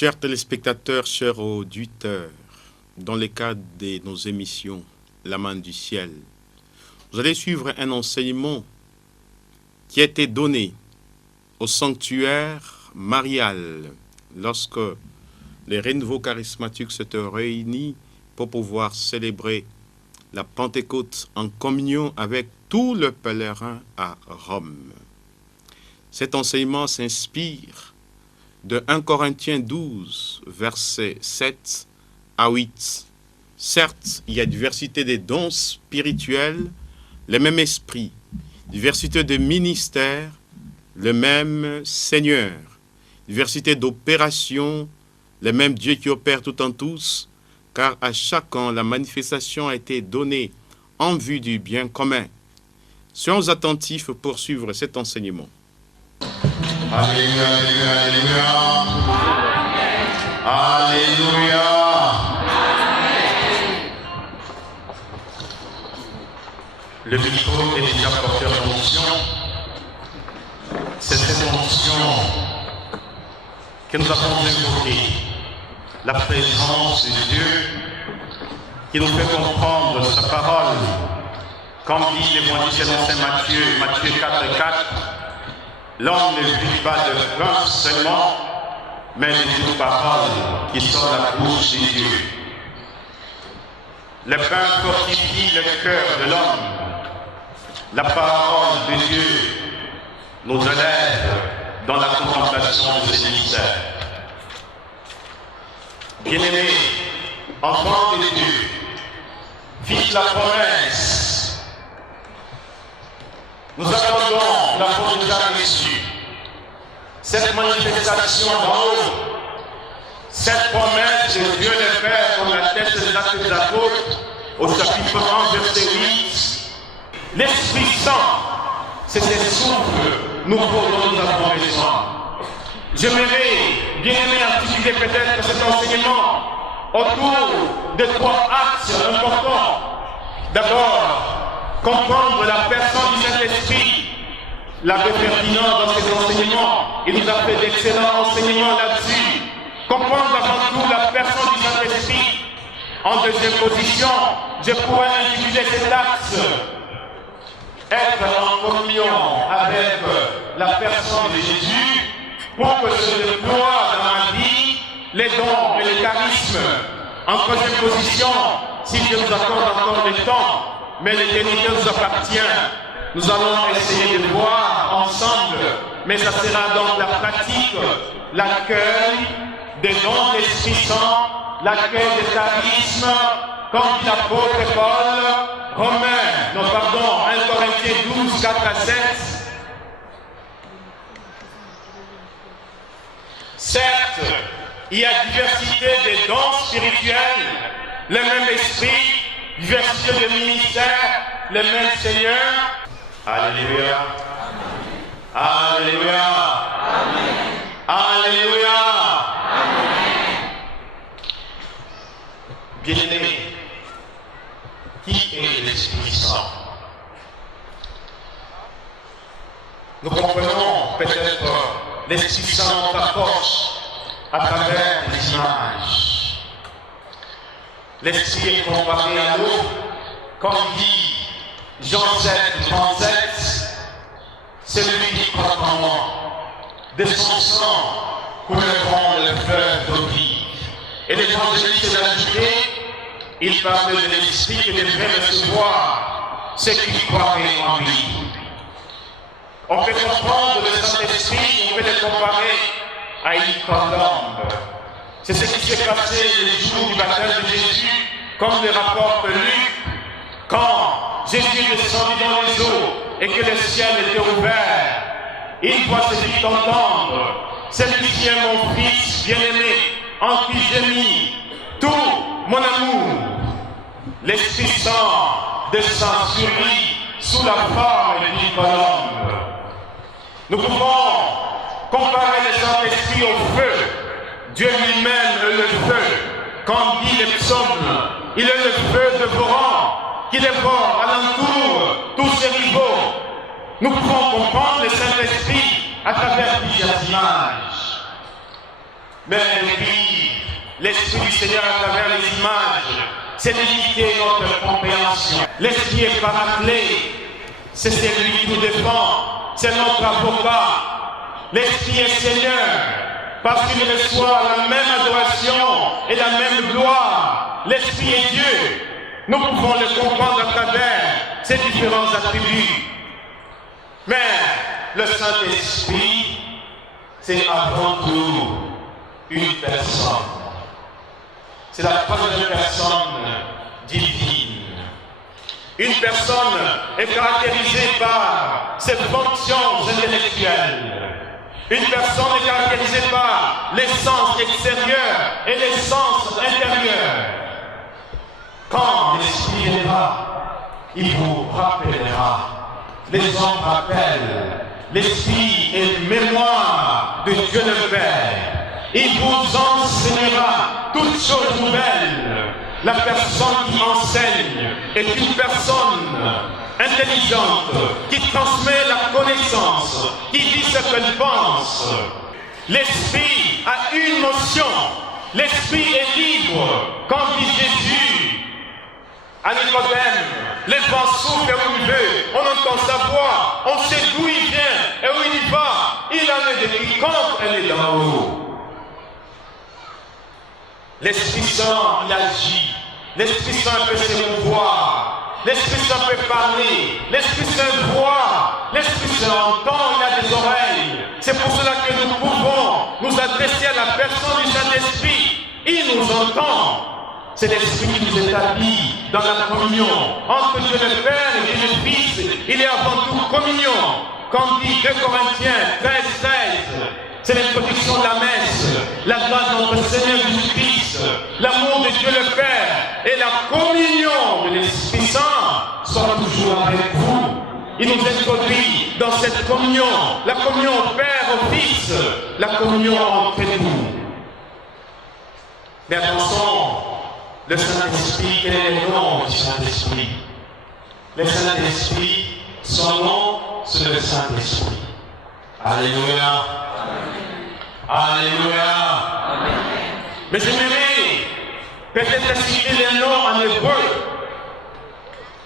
Chers téléspectateurs, chers auditeurs, dans le cadre de nos émissions La Main du Ciel, vous allez suivre un enseignement qui a été donné au sanctuaire marial lorsque les renouveaux charismatiques s'étaient réunis pour pouvoir célébrer la Pentecôte en communion avec tous les pèlerins à Rome. Cet enseignement s'inspire de 1 Corinthiens 12, versets 7 à 8. Certes, il y a diversité des dons spirituels, le même esprit, diversité de ministères, le même Seigneur, diversité d'opérations, le même Dieu qui opère tout en tous, car à chacun la manifestation a été donnée en vue du bien commun. Soyons attentifs pour suivre cet enseignement. Alléluia, alléluia, alléluia. Alléluia. Le micro est déjà porteur d'onction. C'est cette onction que nous avons invoquée, la présence de Dieu qui nous fait comprendre sa parole, comme dit l'évangile selon saint Matthieu, Matthieu 4, 4. L'homme ne vit pas de pain seulement, mais de toute parole qui sort de la bouche de Dieu. Le pain fortifie le cœur de l'homme. La parole de Dieu nous élève dans la contemplation de ses mystères. Bien-aimés, enfants de Dieu, vive la promesse. Nous attendons la bonne déjà reçue. Cette manifestation d'en haut, cette promesse de Dieu le Père, comme la tête des actes des apôtres, au chapitre 1, verset 8, l'Esprit Saint, c'est des souffles nouveaux dont nous avons besoin. J'aimerais, bien aimé, articuler peut-être cet enseignement autour de 3 axes importants. D'abord, comprendre la personne du Saint-Esprit. L'abbé Ferdinand, dans ses enseignements, il nous a fait d'excellents enseignements là-dessus. Comprendre avant tout la personne du Saint-Esprit. En deuxième position, je pourrais intituler cet axe être en communion avec la personne de Jésus pour que se déploie dans ma vie les dons et les charismes. En troisième position, si Dieu nous accorde encore le temps, mais l'éternité nous appartient. Nous allons essayer de voir ensemble, mais ça sera donc la pratique, l'accueil des dons de l'Esprit Saint, l'accueil des charismes, comme dit l'apôtre Paul, 1 Corinthiens 12, 4 à 7. Certes, il y a diversité des dons spirituels, le même esprit, diversité de ministères, le même Seigneur. Alléluia. Alléluia. Alléluia. Bien-aimés, qui est l'Esprit Saint? Nous comprenons peut-être l'Esprit Saint nous approche à travers les images. L'Esprit est comparé à l'eau, comme dit Jean 7, 37, celui qui croit en moi, de son sang couleront le fleuve d'eau vive. Et l'évangéliste l'a ajouté, il parle de l'Esprit qui devrait recevoir ceux qui croiraient en lui. On peut comprendre le Saint-Esprit, on peut le comparer à une colombe. C'est ce qui s'est passé le jour du baptême de Jésus, comme le rapporte Luc, quand Jésus est descendu dans les eaux et que le ciel était ouvert. Il voit se fit entendre, celui-ci est mon fils bien-aimé, en qui j'ai mis tout mon amour. L'Esprit Saint descend sur lui sous la forme d'une colombe. Nous pouvons comparer le Saint-Esprit au feu. Dieu lui-même est le feu. Comme dit les psaumes, il est le feu dévorant qui dévore alentour tous ses rivaux. Nous pouvons comprendre le Saint-Esprit à travers plusieurs images. Mais puis, l'Esprit du Seigneur à travers les images, c'est limiter notre compréhension. L'Esprit est paraclé, c'est celui qui nous défend, c'est notre avocat. L'Esprit est Seigneur, parce qu'il reçoit la même adoration et la même gloire. L'Esprit est Dieu. Nous pouvons le comprendre à travers ces différents attributs. Mais le Saint-Esprit, c'est avant tout une personne. C'est la première personne divine. Une personne est caractérisée par ses fonctions intellectuelles. Une personne est caractérisée par l'essence extérieure et l'essence intérieure. Quand l'Esprit viendra, il vous rappellera. Les hommes rappellent. L'Esprit est mémoire de Dieu le Père. Il vous enseignera toutes choses nouvelles. La personne qui enseigne est une personne intelligente, qui transmet la connaissance, qui dit ce qu'elle pense. L'Esprit a une notion. L'Esprit est libre. Comme dit Jésus à Nicodème, les vents soufflent où il veut, on entend sa voix, on sait d'où il vient et où il va. Il en est de quiconque, elle est d'en haut. L'Esprit Saint, il agit. L'Esprit Saint peut s'émouvoir. L'Esprit Saint peut parler. L'Esprit Saint voit. L'Esprit Saint entend, il a des oreilles. C'est pour cela que nous pouvons nous adresser à la personne du Saint-Esprit. Il nous entend. C'est l'Esprit qui nous établit dans la communion entre Dieu le Père et Dieu le Fils. Il est avant tout communion. Comme dit 2 Corinthiens 13, 13, c'est l'introduction de la messe, la grâce de notre Seigneur Jésus-Christ, l'amour de Dieu le Père et la communion de l'Esprit Saint sont toujours avec vous. Il nous introduit dans cette communion, la communion au Père, au Fils, la communion entre nous. Mais attention, le Saint-Esprit, quel est le nom du Saint-Esprit? Le Saint-Esprit, son nom, c'est le Saint-Esprit. Alléluia. Alléluia. Amen. Mais j'aimerais peut-être citer les noms en hébreu.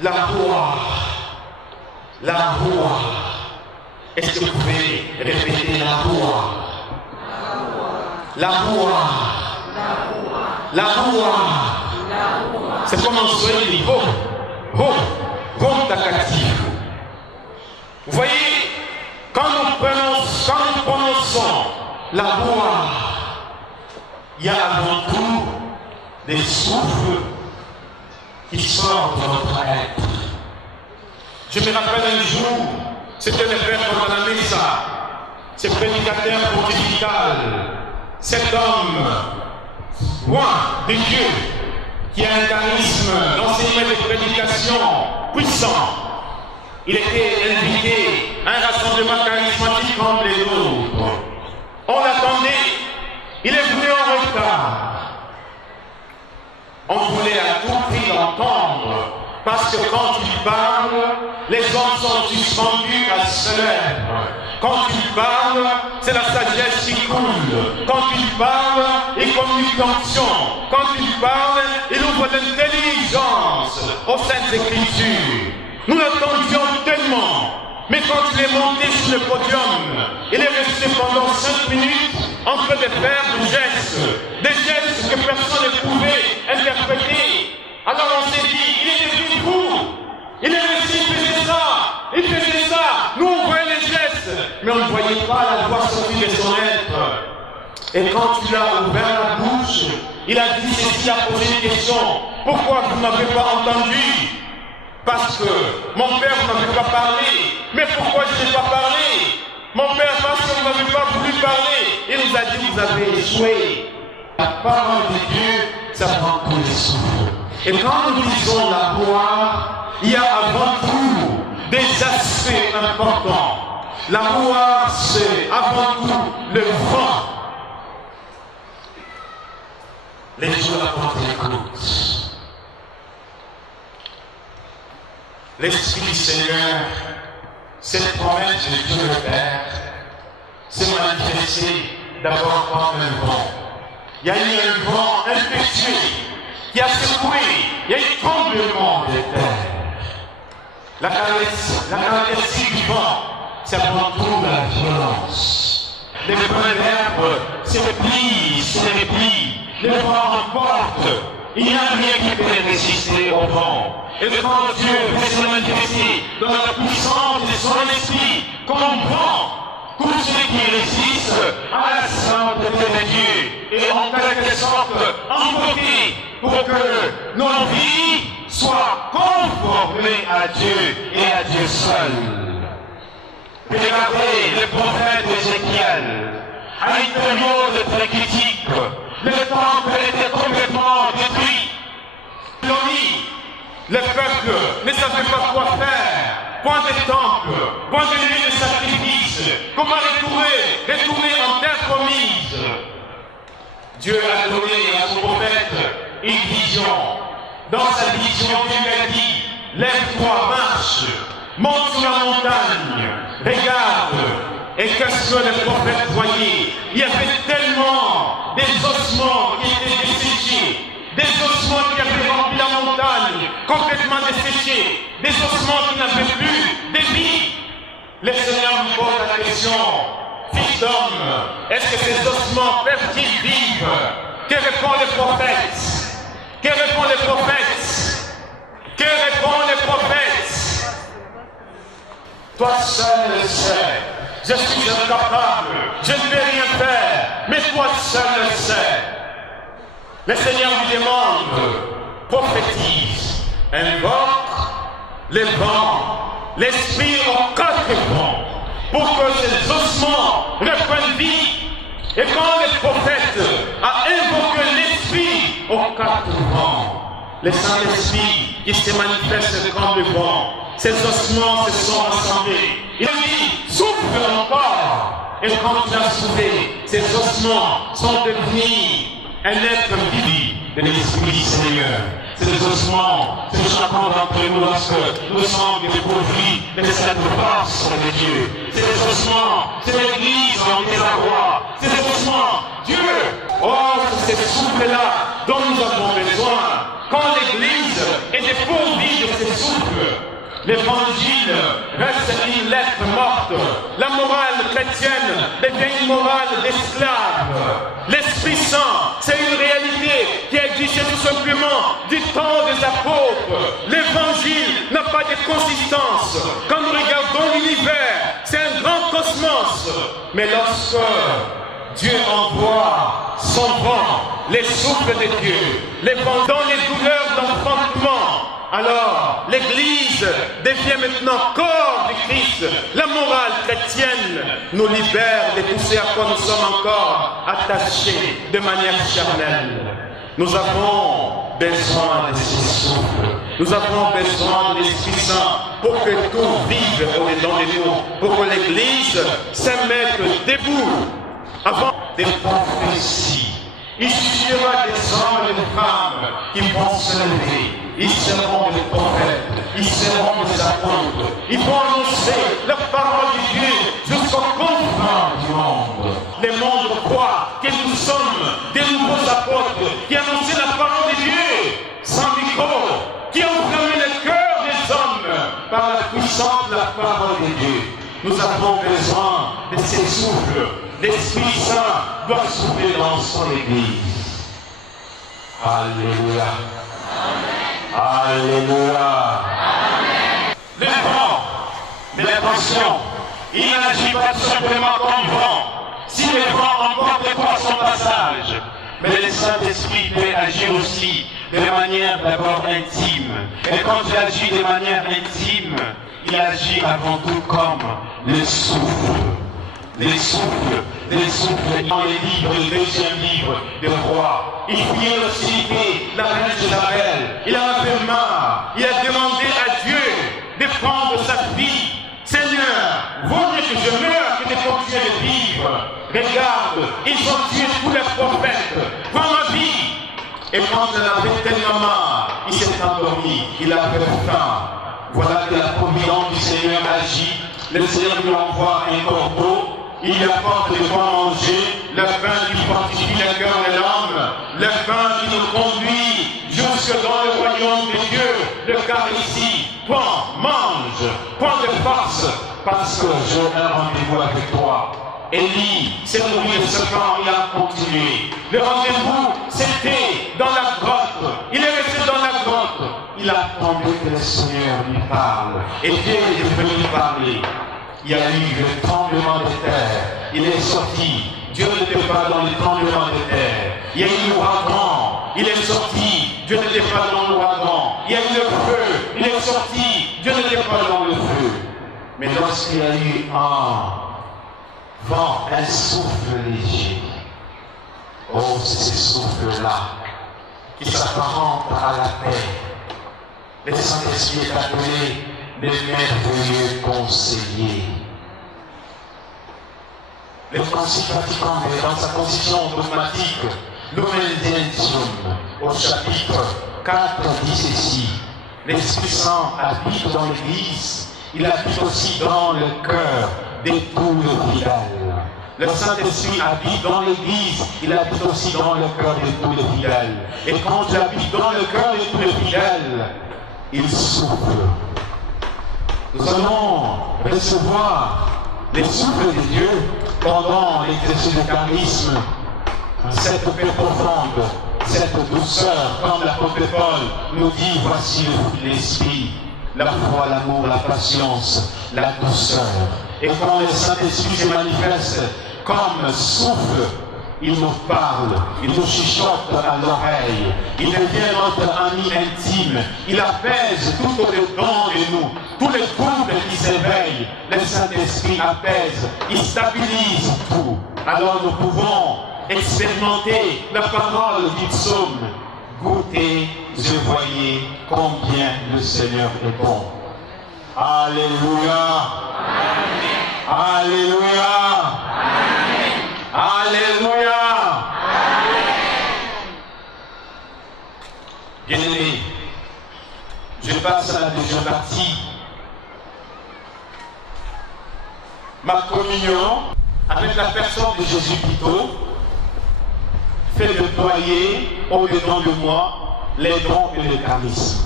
La voix. La voix. Est-ce que vous pouvez répéter la voix? La voix. La voix. C'est comme un soleil. Vous voyez, quand nous prononçons la voix, il y a avant tout des souffles qui sortent de notre être. Je me rappelle un jour, c'était le frère Fontanamessa, ce prédicateur pontifical, cet homme, loin de Dieu, qui a un charisme d'enseignement et de prédication puissant. Il était invité à un rassemblement charismatique comme les autres. On l'attendait, il est venu en retard. On voulait à tout prix l'entendre, parce que quand il parle, les hommes sont suspendus à se lèvres. Quand il parle, c'est la sagesse qui coule. Quand il parle, il communique l'onction. Quand il parle, il ouvre l'intelligence aux Saintes Écritures. Nous l'attendions tellement, mais quand il est monté sur le podium, il est resté pendant 5 minutes en train de faire des gestes que personne ne pouvait interpréter. Alors on s'est dit, il est devenu fou, il est resté, il faisait ça, nous on voyait les gestes, mais on ne voyait pas la voix sortir de son être. Et quand il a ouvert la bouche, il a dit ceci, il a posé une question, pourquoi vous ne m'avez pas entendu? Parce que mon père ne m'avait pas parlé. Mais pourquoi je n'ai pas parlé? Mon père, parce que vous n'avez pas voulu parler. Il nous a dit, vous avez échoué. La parole de Dieu, ça prend tous les souffles. Et quand nous disons la voix, il y a avant tout des aspects importants. La voix, c'est avant tout le vent. Les jours apportent l'écoute. L'Esprit du Seigneur, cette promesse de Dieu le Père, s'est manifestée d'abord comme un vent. il y a eu un vent impétueux qui a secoué, il y a eu un tremblement de terre. La caractéristique du vent, c'est avant tout la violence. Les brins d'herbe se replient, se replient, le vent emporte. Il n'y a rien qui peut résister au vent. Et quand Dieu veut se manifester dans la puissance de son esprit, comme vent, tous ceux qui résistent à la sainteté de Dieu et en quelque sorte emportés pour que nos vies soient conformées à Dieu et à Dieu seul. Regardez le prophète Ézéchiel, à une période très critique, le temple était complètement détruit. Le peuple ne savait pas quoi faire. Point de temple, point de lieu de sacrifice. Comment retourner en terre promise. Dieu a donné à son prophète une vision. Dans sa vision, Dieu lui a dit, lève-toi, marche, monte sur la montagne, regarde. Et qu'est-ce que le prophète voyait? Il y avait tellement des ossements qui étaient desséchés. Des ossements qui avaient rempli la montagne, complètement desséchés, des ossements qui n'avaient plus de vie. Le Seigneur me pose la question, fils d'homme, est-ce que ces ossements peuvent-ils vivre? Que répond le prophète? Que répond le prophète? Que répond le prophète? Toi seul le sais, je suis incapable, je ne peux rien faire, mais toi seul le sais. Le Seigneur lui demande, prophétise, invoque les vents, l'esprit aux quatre vents, pour que ces ossements reprennent vie. Et quand le prophète a invoqué l'esprit aux quatre vents, le Saint-Esprit qui se manifeste comme le vent, ces ossements se sont rassemblés. Il dit, souffle encore. Et quand il a soufflé, ces ossements sont devenus un être vivant de l'Esprit du Seigneur. Ces ossements, c'est chacun d'entre nous lorsque nous sommes dépourvus de cette force de Dieu. Ces ossements, c'est l'Église en désarroi. Ces ossements, Dieu, oh, c'est ce souffle-là dont nous avons besoin. Quand l'Église est dépourvue de ces souffles, l'Évangile reste une lettre morte. La morale chrétienne devient une morale d'esclave. L'Esprit Saint, c'est une réalité qui existe tout simplement du temps des apôtres. L'Évangile n'a pas de consistance. Quand nous regardons l'univers, c'est un grand cosmos. Mais lorsque Dieu envoie son vent, les souffles de Dieu, les vents dans les douleurs d'enfantement, alors l'Église devient maintenant corps du Christ. La morale chrétienne nous libère de tout ce à quoi nous sommes encore attachés de manière charnelle. Nous avons besoin de ces souffles. Nous avons besoin de l'Esprit Saint pour que tout vive au-dedans de nous, pour que l'Église se mette debout avant des prophéties. Il suffira des hommes et des femmes qui vont se lever. Ils seront des prophètes, ils seront des apôtres. Ils vont annoncer la parole de Dieu jusqu'aux confins du monde. Le monde croit que nous sommes des nouveaux apôtres qui annoncent la parole de Dieu sans micro, qui ont fermé le cœur des hommes par la puissance de la parole de Dieu. Nous avons besoin de ces souffles. L'Esprit Saint doit souffler dans son Église. Alléluia. Alléluia. Le vent, mais attention, il n'agit pas tout simplement comme vent. Si le vent emporte pas son passage, mais le Saint-Esprit peut agir aussi de manière d'abord intime. Et quand il agit de manière intime, il agit avant tout comme le souffle. Les souffles dans les livres, le deuxième livre de Roi. Il fouillait aussi la reine Isabelle. Il en avait marre. Il a demandé à Dieu de prendre sa fille. Seigneur, vaut mieux que je meure que de continuer de vivre. Regarde, ils ont tué tous les prophètes. Prends ma vie. Et quand elle avait tellement marre, il s'est endormi. Il a fait faim. Voilà que la providence du Seigneur agit. Le Seigneur lui envoie un corbeau. il y apporte de quoi manger, le pain qui fortifie le cœur et l'âme, le pain qui nous conduit jusque dans le royaume de Dieu, le Eucharistie. Prends, mange, prends de force, parce que j'ai un rendez-vous avec toi. Élie s'est nourri de ce pain, il a continué. Le rendez-vous, c'était dans la grotte. Il est resté dans la grotte. Il a attendu que le Seigneur lui parle. Et Dieu est venu lui parler. Il y a eu le tremblement de terre. Il est sorti. Dieu n'était pas dans le tremblement de terre. Il y a eu l'ouragan. Il est sorti. Dieu n'était pas dans l'ouragan. Il y a eu le feu. Il est sorti. Dieu n'était pas dans le feu. Mais lorsqu'il y a eu un vent, un souffle léger, oh, c'est ce souffle-là qui s'apparente à la paix. Le Saint-Esprit est appelé le merveilleux conseiller. Le Concile Vatican est dans sa constitution dogmatique, Lumen au chapitre 4 dit ceci: l'Esprit Saint habite dans l'Église, il habite aussi dans le cœur de tous les fidèles. Le Saint-Esprit habite dans l'Église, il habite aussi dans le cœur de tous les fidèles. Et quand il habite dans le cœur de tous les fidèles, il souffle. Nous allons recevoir les souffles de Dieu pendant l'exercice du charisme, cette paix profonde, cette douceur, comme l'apôtre Paul nous dit, voici le fruit de l'Esprit, la foi, l'amour, la patience, la douceur. Et quand le Saint-Esprit se manifeste comme souffle, il nous parle, il nous chuchote à l'oreille, il devient notre ami intime, il apaise tout au-dedans de nous, tous les troubles qui s'éveillent, le Saint-Esprit apaise, il stabilise tout. Alors nous pouvons expérimenter la parole du psaume. Goûtez et voyez combien le Seigneur est bon. Alléluia. Alléluia. Alléluia. Bien-aimés, je passe à la deuxième partie. Ma communion avec la personne de Jésus plutôt fait déployer au-dedans de moi les dons et le charisme.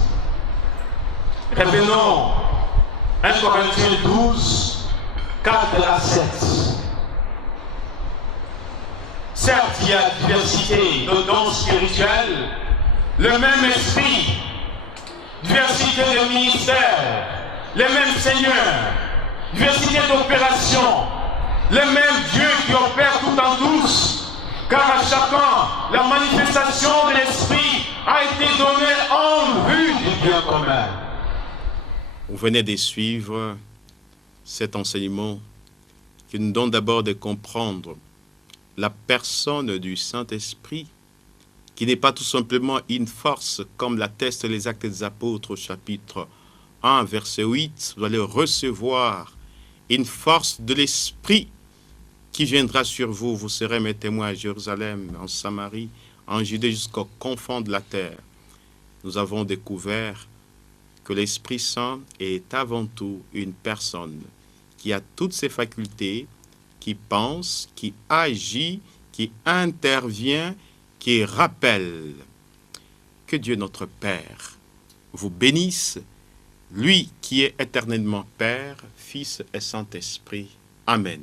Revenons 1 Corinthiens 12, 4 à 7. Certes, il y a diversité de dons spirituels, le même esprit, diversité de ministères, le même Seigneur, diversité d'opérations, le même Dieu qui opère tout en tous, car à chacun, la manifestation de l'esprit a été donnée en vue du bien commun. Vous venez de suivre cet enseignement qui nous donne d'abord de comprendre la personne du Saint-Esprit, qui n'est pas tout simplement une force, comme l'attestent les Actes des Apôtres au chapitre 1, verset 8. Vous allez recevoir une force de l'Esprit qui viendra sur vous. Vous serez mes témoins à Jérusalem, en Samarie, en Judée, jusqu'aux confins de la terre. Nous avons découvert que l'Esprit Saint est avant tout une personne qui a toutes ses facultés, qui pense, qui agit, qui intervient, qui rappelle. Que Dieu notre Père vous bénisse, lui qui est éternellement Père, Fils et Saint-Esprit. Amen.